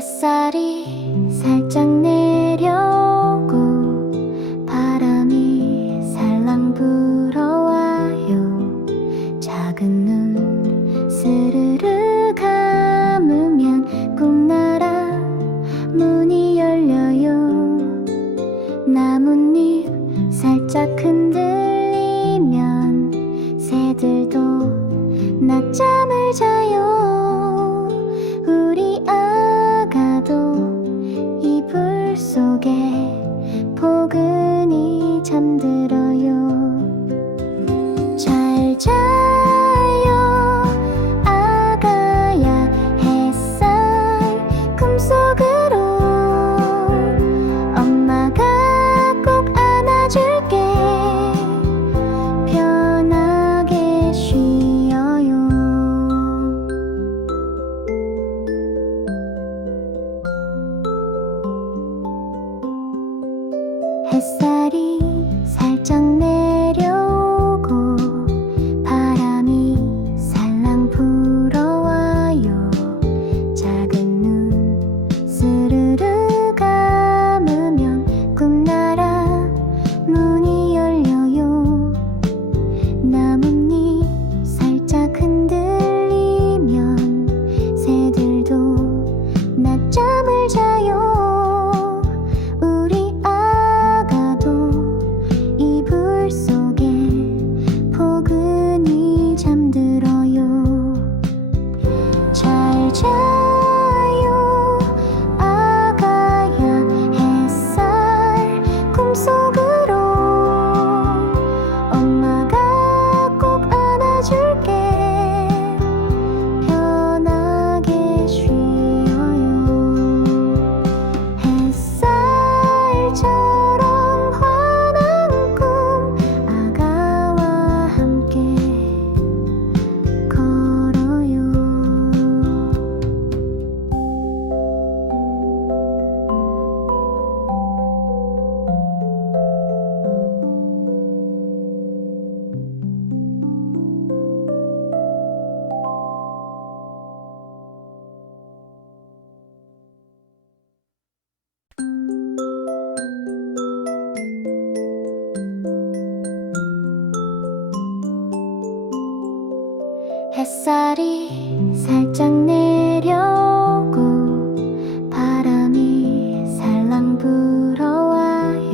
햇살이 살짝 내려오고 바람이 살랑 불어와요. 작은 눈 스르 햇살이 살짝 내려고 바람이 살랑 불어와요.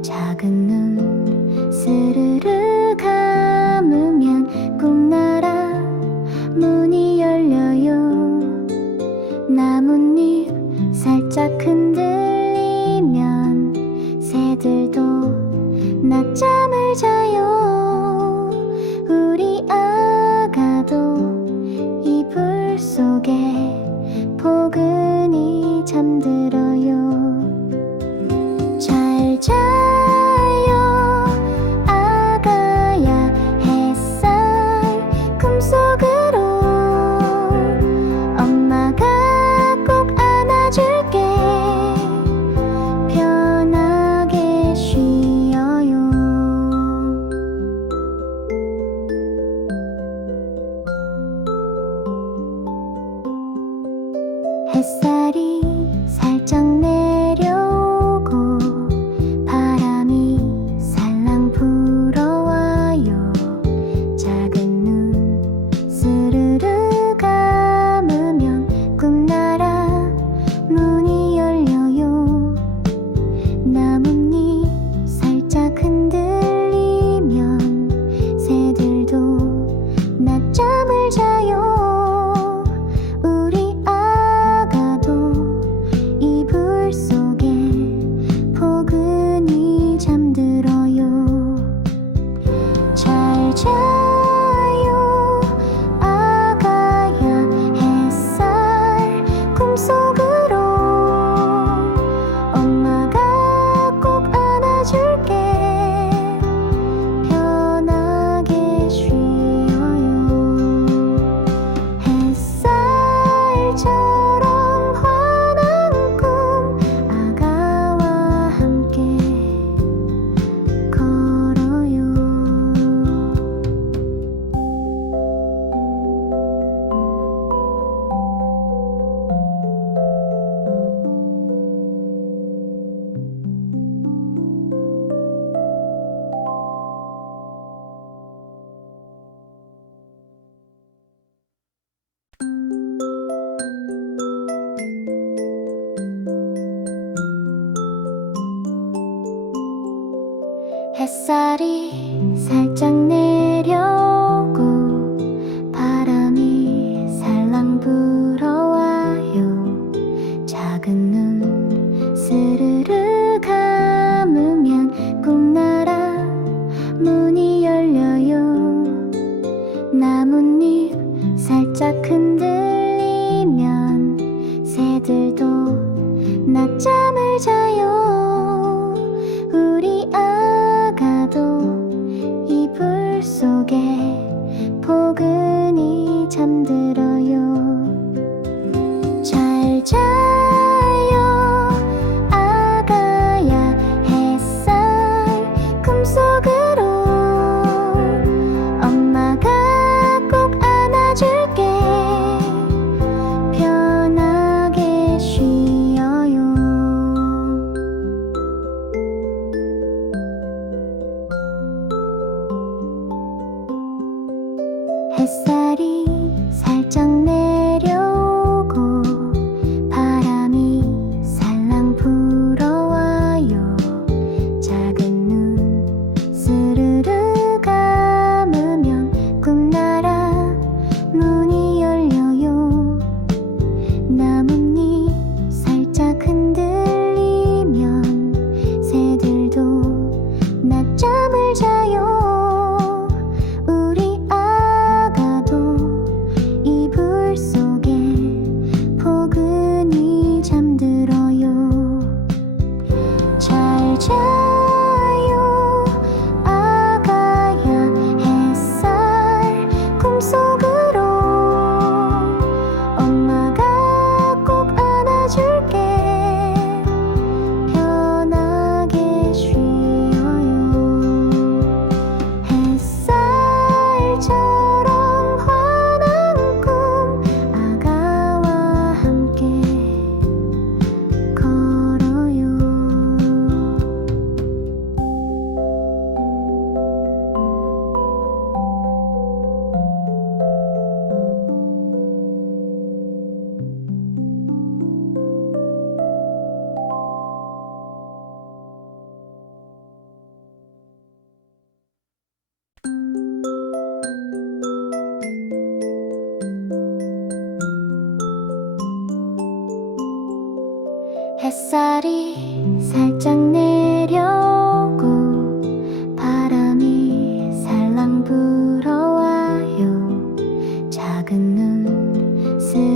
작은 눈 스르르 햇살이 살짝 내려오고 바람이 살랑 불어와요. 작은 눈 스르르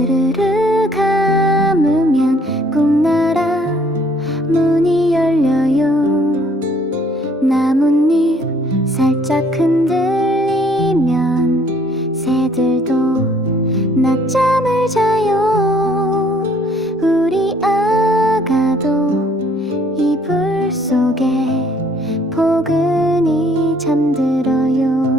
스르르 감으면 꿈나라 문이 열려요. 나뭇잎 살짝 흔들리면 새들도 낮잠을 자요. 우리 아가도 이불 속에 포근히 잠들어요.